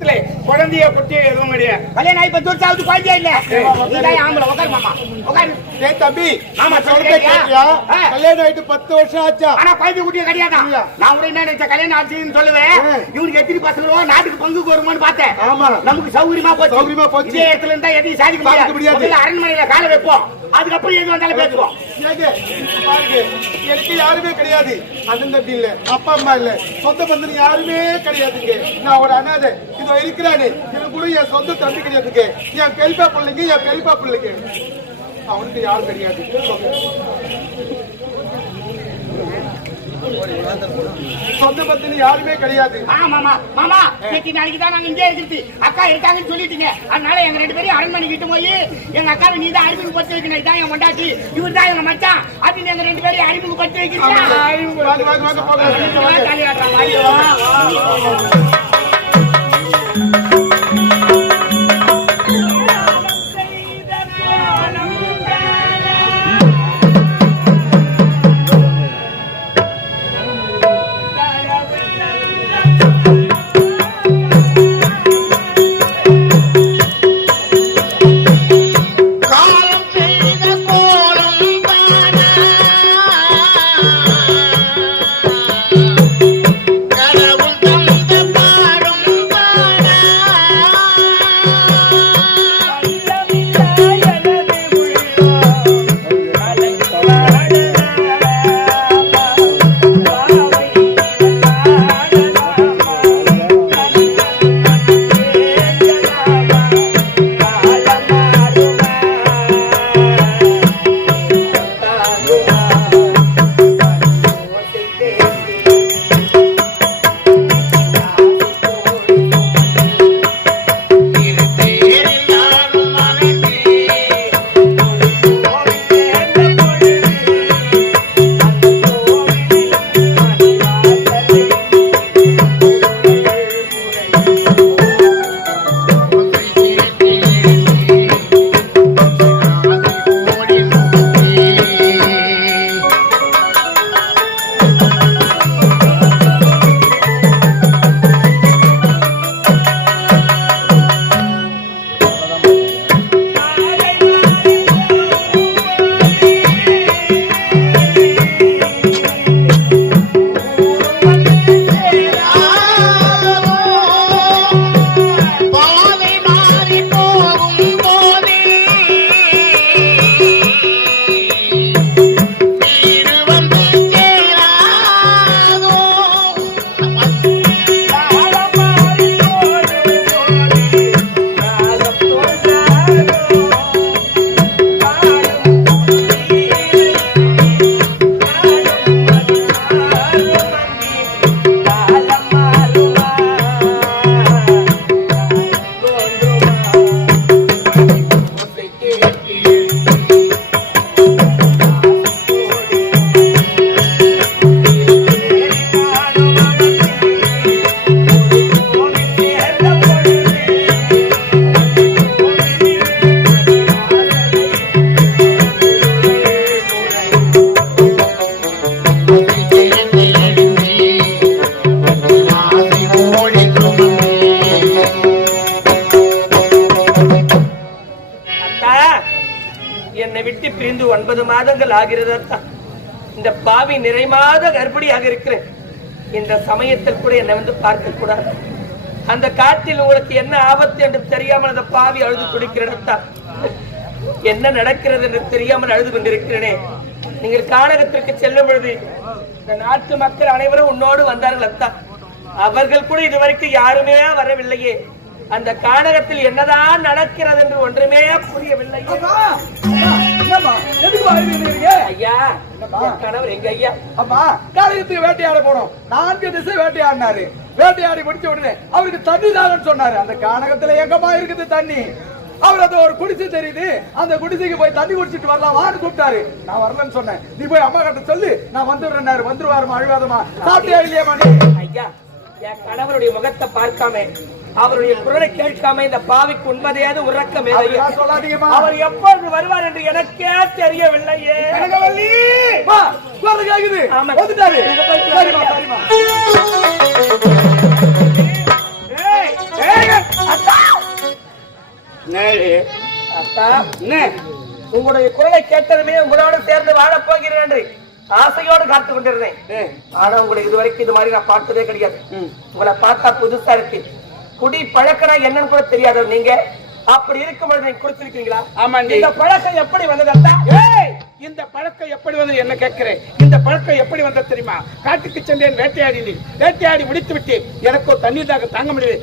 குழந்தைய குட்டி எதுவும் கிடையாது. கல்யாணம் ஆகி 10 வருஷம் ஆகுது, குழந்தையே இல்ல. நீதான் ஆம்பளை, உட்காரு மாமா, உட்காரு. ஏய் தம்பி, மாமா சொல்றத சொல்றேன் கேட்டியா? கல்யாணம் ஆயிட்டு 10 வருஷம் ஆச்சா? ஆனா குழந்தை குட்டியே கிடையாதா? நான் கூட என்ன நினைச்ச கல்யாணம் ஆச்சுன்னு சொல்லுவேன். இவனுக்கு எத்தனை பசங்களோ நாட்டுக்கு பங்குக்கு வருமான்னு பார்த்தேன். ஆமா, நமக்கு சௌகரியமா போச்சு. இதே இடத்துல இருந்தா எதையும் சாதிக்க முடியாது. அரண்மனையில காலை வைப்போம், அதுக்கப்புறம் எது வந்தாலும் பேசுவோம். எனக்கு யாருமே கிடையாது, அண்ணன் தம்பி இல்ல, அப்பா அம்மா இல்ல, சொந்த பந்தம் யாருமே கிடையாதுங்க. நான் ஒரு அனாதை. இதோ இருக்கிறானே, இவன் கூட என் சொந்த தம்பி கிடையாதுங்க. என் பெரியப்பா பிள்ளைங்க அவனுக்கு யாரும் கிடையாது. சொந்த பந்தம் யாருமே கிடையாது. மாமா மாமா நாளைக்கு தான் நாங்க இங்கே இருக்கிறது. அக்கா இருக்காங்கன்னு சொல்லிட்டீங்க. அதனால எங்க 2 பேரையும் அரண்மனை கிட்ட போய் எங்க அக்காவை நீ தான் அறிமுகப்படுத்தி வைக்கணும். இதான் என் கொண்டாட்டி, இவர் தான் எங்க மச்சான் அப்படின்னு எங்க 2 பேரையும் அறிமுகப்படுத்தி வைக்கிறீங்க. விட்டு பிரிந்து 9 மாதங்கள் ஆகிறது. இந்த பாவி நிறைமாத கர்ப்பிணியாக இருக்கிறேன். இந்த சமயத்தில் கூட என்னை வந்து பார்க்க கூடாது. அந்த காட்டில் உங்களுக்கு என்ன ஆபத்து என்று தெரியாமல் அந்த பாவி அழுது கொடுக்கிறேன். என்ன நடக்கிறது என்று தெரியாமல் அழுது கொண்டிருக்கிறேனே. நீங்கள் கானகத்திற்கு செல்லும் பொழுது இந்த நாட்டு மக்கள் அனைவரும் உன்னோடு வந்தார்கள் அத்தா. அவர்கள் கூட இதுவரைக்கும் யாருமே வரவில்லையே. அந்த கானகத்தில் என்னதான் நடக்கிறது என்று ஒன்றுமே புரியவில்லை. ஐயா, கணவர் எங்க ஐயா? அம்மா, கானகத்துக்கு வேட்டையாட போனோம். 4 திசை வேட்டையாடினாரு. வேட்டையாடி முடிச்ச உடனே அவருக்கு தண்ணி தாகன்னு சொன்னாரு. அந்த கானகத்துல எங்கம்மா இருக்குது தண்ணி? அவர் அது ஒரு குடிசை தெரியுது, அந்த குடிசைக்கு போய் தண்ணி குடிச்சிட்டு வரலாமான்னு கூப்பிட்டாரு. நான் வரலன்னு சொன்னேன். நீ போய் அம்மா கிட்ட சொல்லி நான் வந்துடுறேன். வந்துருவாருமா, அழுவாதமா? சாப்பிட்டே இல்லையாமா நீ? ஐயா, என் கணவருடைய முகத்தை பார்க்காம அவருடைய குரலை கேட்காம இந்த பாவிக்கு உண்மையாவது உறக்கமே சொல்லாதீங்கம்மா. அவர் எப்போது வருவார் என்று எனக்கே தெரியவில்லையே. கேக்குது. வந்துட்டாரு. சரிமா சரிமா. அத்தா என்ன உங்களுடைய குரலை கேட்டதுமே உங்களோட சேர்ந்து வாழப் போகிறேன் என்று ஆசையோடு காத்து கொண்டிருந்தேன். ஆனா உங்களை இதுவரைக்கும் இது மாதிரி நான் பார்த்ததே கிடையாது. உங்களை பார்த்தா புதுசா இருக்கு. குடி பழக்கனா என்னன்னு கூட தெரியாத நீங்க அப்படி இருக்கும்போது நீங்க குடிச்சிருக்கீங்களா? ஆமா. இந்த பழக்கம் எப்படி வந்தது அத்தா? இந்த பழக்கம் எப்படி வந்து என்ன கேட்கிறேன்? இந்த பழக்கம் எப்படி வந்தது தெரியுமா? காட்டுக்கு சென்றேன், வேட்டையாடி முடித்து விட்டு எனக்கோ தண்ணீர் தாங்க முடியல.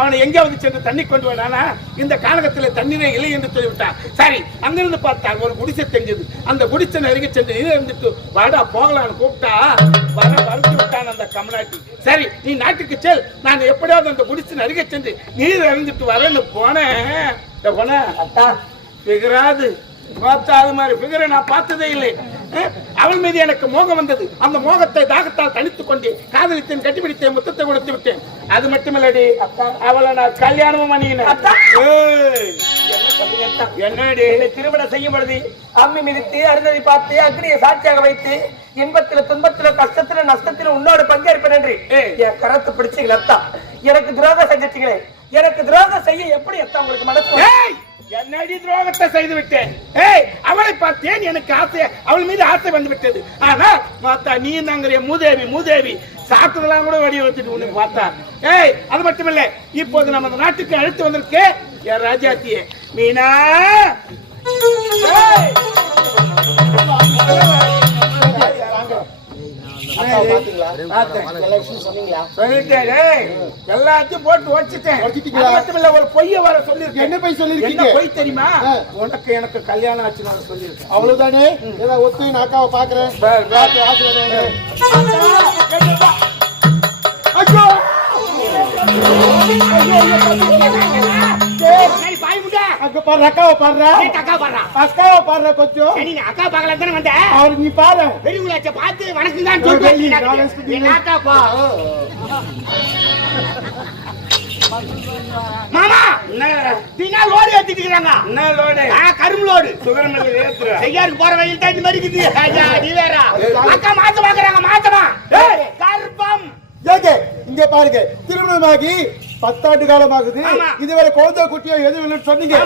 அவனை எங்கேயாவது சென்று தண்ணி கொண்டு வரானா இந்த காலகத்தில் தண்ணீரே இல்லை என்று சொல்லிவிட்டான். சரி, அங்கிருந்து பார்த்தான் ஒரு குடிசை தெரிஞ்சது. அந்த குடிசை நெருங்கி சென்று நீர் இருந்துட்டு வாடா போகலான்னு கூப்பிட்டா வறுத்து விட்டான் அந்த கமலாட்டி. சரி, நீ நாட்டுக்கு செல், நான் எப்படியாவது அந்த குடிசை நெருங்கி சென்று நீர் அறிந்துட்டு வரேன்னு போனேன். அத்தா பிகராது பார்த்தா அது மாதிரி பிகரை நான் பார்த்ததே இல்லை. அவள் மீது எனக்கு மோகம் வந்தது. அந்த மோகத்தை தாகத்தால் தனித்துக் கொண்டு காதலித்தேன், கட்டிப்பிடித்தேன், முத்தத்தை கொடுத்து விட்டேன். அது மட்டுமில்லடி, அவளை நான் கல்யாணமும் பண்ணினேன். என்னடி திருமணம் செய்யும் பொழுது அம்மி மிதித்து அருந்ததி பார்த்து அக்னியை சாட்சியாக வைத்து இன்பத்தில துன்பத்தில கஷ்டத்தில நஷ்டத்தில உன்னோடு பங்கேற்பேன் என்று என் கரத்தை பிடிச்சீங்களா அத்தா? எனக்கு துரோகம் செஞ்சிட்டீங்களே. எனக்கு துரோகம் செய்ய எப்படி அத்தா உங்களுக்கு மனசு? என்னடி துரோகத்தை செய்து விட்டேன்? அவளை பார்த்தேன், எனக்கு ஆசை, அவள் மீது ஆசை வந்து விட்டது. ஆனா பார்த்தா நீ தாங்கிற மூதேவி சாப்பிட்டதெல்லாம் கூட வடிவ வச்சுட்டு உன்னை பார்த்தா. அது மட்டுமில்ல, இப்போது நம்ம நாட்டுக்கு அழைத்து வந்திருக்கே என் ராஜாத்தியே மீனா. எல்லாத்தையும் போட்டு வச்சுட்டேன். ஒரு பொய்ய வர சொல்லிருக்கேன். என்ன பொய் சொல்லிருக்கீங்க? பொய் தெரியுமா? உனக்கு எனக்கு கல்யாணம் ஆச்சு நான் சொல்லிருக்கேன். அவ்வளவுதானே? ஏதாவது ஒத்து நான் அக்காவை பாக்குறேன். அங்க பாரு, அக்காவை பாடுறா, அக்காவை பாடுற கொஞ்சம். அக்கா பாக்கலாம் தானே வந்த அவரு நீ பாரு. வெளியுள்ளாச்ச பார்த்து வணக்கம் தான் சொல்றேன். மாமா தினா லோடு ஏத்திட்டு இருக்காங்க. என்ன லோடு? கரும்பு லோடு. சுகரமல்லி ஏத்துற செய்யாருக்கு போற வழியில் தான் இந்த மாதிரி இருக்குது. நீ வேற அக்கா மாத்த பாக்குறாங்க. மாத்தமா கர்ப்பம். இங்க பாருங்க, திருமணமாகி 10 ஆண்டு காலமாகுது. இதுவரை குழந்தை குட்டியோ எதுவும் இல்லைன்னு சொன்னீங்க.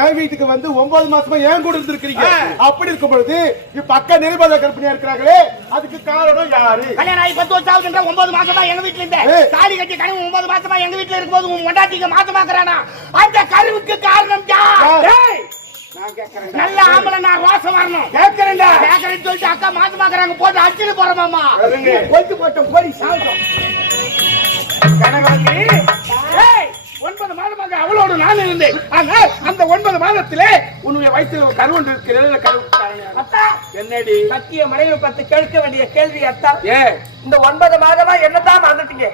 என் வீட்டுக்கு வந்து 9 மாசமா ஏன் கூட இருந்திருக்கீங்க. அப்படி இருக்கும் பொழுது இப்ப அக்கா நிர்பந்த கர்ப்பிணியா இருக்கிறாங்களே, அதுக்கு காரணம் யாரு? கல்யாணம் ஆகி 10 வருஷம் ஆகுதுன்ற 9 மாசமா எங்க வீட்டுல இருந்த தாலி கட்டி கனவு 9 மாசமா எங்க வீட்டுல இருக்கும்போது உன் மண்டாட்டிக்கு மாத்தமாக்குறானா? அந்த கருவுக்கு காரணம் யார்? நல்ல ஆம்பளை நான் ரோசம் வரணும். கேட்கறேன்னு சொல்லிட்டு அக்கா மாத்தமாக்குறாங்க. போட்டு அடிச்சுட்டு போறமாமா கொண்டு போட்டோம் போய் சாப்பிட்டோம். கனகாந்தி 9 மாதமாக அவளோடு நான் இருந்தேன். ஆனால் அந்த 9 மாதத்திலே உன்னுடைய வயசுல கருவொன்று இருக்கிறது. அத்தா என்னடி சத்திய மனைவி பத்தி கேட்க வேண்டிய கேள்வி அத்தா. இந்த 9 மாதமா என்னதான் மறந்துட்டீங்க?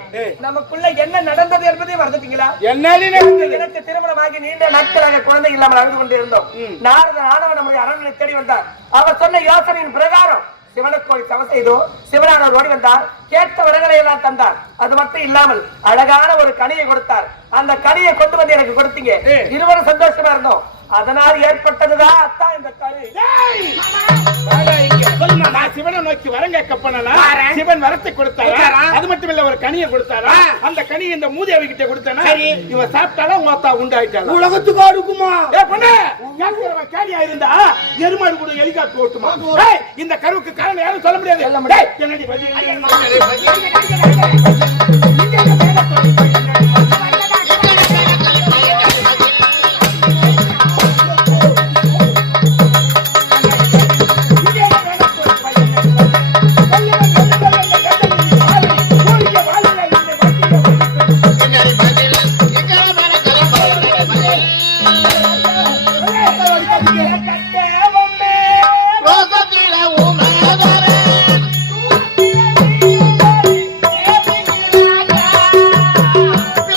நமக்குள்ள என்ன நடந்தது என்பதை மறந்துட்டீங்களா? என்னடி எனக்கு திருமணமாகி நீண்ட நாட்களாக குழந்தை இல்லாமல் அழுது கொண்டிருந்தோம். நாரதன் ஆனவன் நம்முடைய அரண்மனை தேடி வந்தார். அவர் சொன்ன யோசனையின் பிரகாரம் சிவனுக்கு தவம் செய்தோ சிவனானவர் ஓடி வந்தார். கேட்ட விடங்களை எல்லாம் தந்தார். அது மட்டும் இல்லாமல் அழகான ஒரு கனியை கொடுத்தார். அந்த கனியை கொண்டு வந்து எனக்கு கொடுத்தீங்க. இருவரும் சந்தோஷமா இருந்தோம். அதனால் ஏற்பட்டதுதான் அத்தா இந்த கரு. சிவனை நோக்கி வரம் கேட்க போனா சிவன் வரத்தை கொடுத்தாரா? அது மட்டும் இல்ல, ஒரு கனியை கொடுத்தாரா? அந்த கனியை இந்த மூதேவி கிட்ட கொடுத்தானா? இவன் சாப்பிட்டாலும் உங்க அத்தா உண்டாயிட்டாலும் உலகத்துக்கு அடுக்குமா? கேலியா இருந்தா எருமாடு கூட எலிகாத்து ஓட்டுமா? இந்த கருவுக்கு காரணம் யாரும் சொல்ல முடியாது.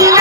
Yeah.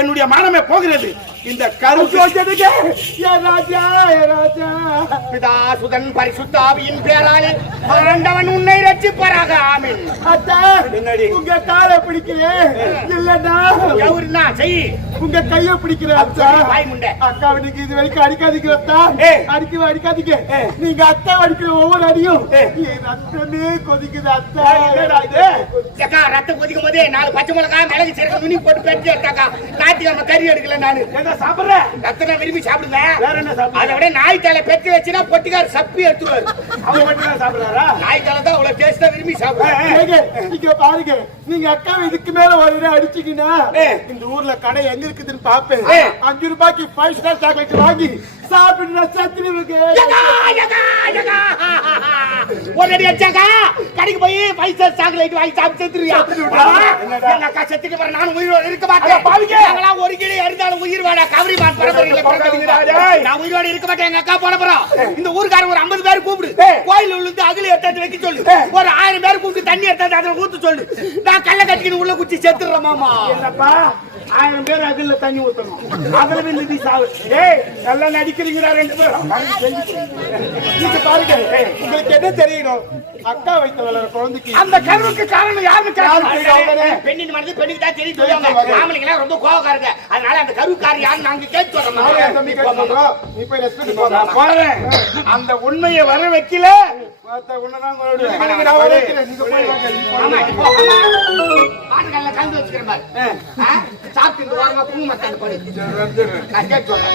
என்னுடைய மானமே போகிறது. இந்த கருத்து ராஜா ராஜா பிதா சுதன் பரிசுத்த ஆவியின் பேராலே ஆண்டவன் உன்னை ரட்சிப்பாராக. ஆமென். அத்தா உங்க காலை பிடிக்கிறேன் இல்லடா எவருன்னா செய் உங்க கைய பிடிக்கிறேன் அத்தா. வாய் முண்டை. அக்காவை நீங்க இது வரைக்கும் அடிக்காதீங்க அத்தா. அடிக்காதீங்க. நீங்க அக்கா அடிக்கிற ஒவ்வொரு அடியும் என் ரத்தமே கொதிக்குது அத்தா. அக்கா ரத்தம் கொதிக்கும் போதே 4 பச்சை மிளகாய் மிளகு சீரகம் நுனி போட்டு பெட்டி எடுத்தாக்கா. ஞாயிற்றுக்கிழமை கறி எடுக்கல நானு. சாப்பிடுறேன் ரத்தனை விரும்பி சாப்பிடுவேன். வேற என்ன சாப்பிடுறேன்? அதை விட நாய் தலை பெட்டி வச்சுனா பொட்டிக்கார் சப்பி எடுத்துருவாரு. அவங்க மட்டும் தான் சாப்பிடுறாரா? நாய் தலை தான் அவ்வளவு டேஸ்டா விரும்பி சாப்பிடுவேன். இங்க பாருங்க நீங்க அக்கா இதுக்கு மேல ஒரு அடிச்சீங்கன்னா இந்த ஊர்ல கடை எங்க இருக்குதுன்னு பாப்பேன். 5 ரூபாய்க்கு 5 ஸ்டார் சாக்லேட் வாங்கி சாப்பிட்டு நான் சத்திருவேங்க. ஒரு அடி அடிச்சாக்கா கடைக்கு போய் 5 ஸ்டார் சாக்லேட் வாங்கி சாப்பிட்டு செத்துருவியா? எங்க அக்கா செத்துட்டு வர நான் உயிரோட இருக்க மாட்டேன். பாவிங்க நாங்களாம் ஒரு கிளி அடிந்தாலும் உயிர் வாடா கவரி மான் பரம்பரையில நான் உயிரோட இருக்க மாட்டேன். எங்க அக்கா போன போறோம். இந்த ஊர்க்காரங்க ஒரு 50 பேர் கூப்பிடு. கோயில் உள்ள அகலி எடுத்து வைக்க சொல்லு. ஒரு 1000 பேர் கூப்பிட்டு தண்ணி எடுத்து அதுல ஊத்து சொல்லு. நான் கல்ல கட்டிக்கிட்டு உள்ள குச்சி செத்துறேன் மாமா. என்னப்பா 1000 பேர் அதுல தண்ணி ஊத்தணும். அதுல வந்து சாவு. ஏய் நல்லா நடிக்கிறீங்கடா ரெண்டு பேரும். நீங்க பாருங்க உங்களுக்கு என்ன தெரியணும்? அக்கா வைத்த வளர குழந்தைக்கு அந்த கருவுக்கு காரணம் யாருன்னு கேட்கணும். பெண்ணின் மனது பெண்ணுக்கு தான் தெரியும் சொல்லுவாங்க. ஆம்பளைங்க ரொம்ப கோவக்காரங்க. அதனால அந்த கருவுக்காரர் யாருன்னு நாங்க கேட்டு சொல்றோம். தம்பி கேட்கணும். நீ போய் ரெஸ்ட் போடா. போறேன். அந்த உண்மையை வர வைக்கல. உன்னதான் நான் வைக்கிறேன். நீங்க போய் வாங்க. ஆமா இப்போ ஆட்டுக்கல்ல கலந்து வச்சுக்கிறேன் பாரு. சாப்பிட்டு இந்த வாரமா குங்குமத்தை போடு. நான் கேட்டு சொல்றேன்.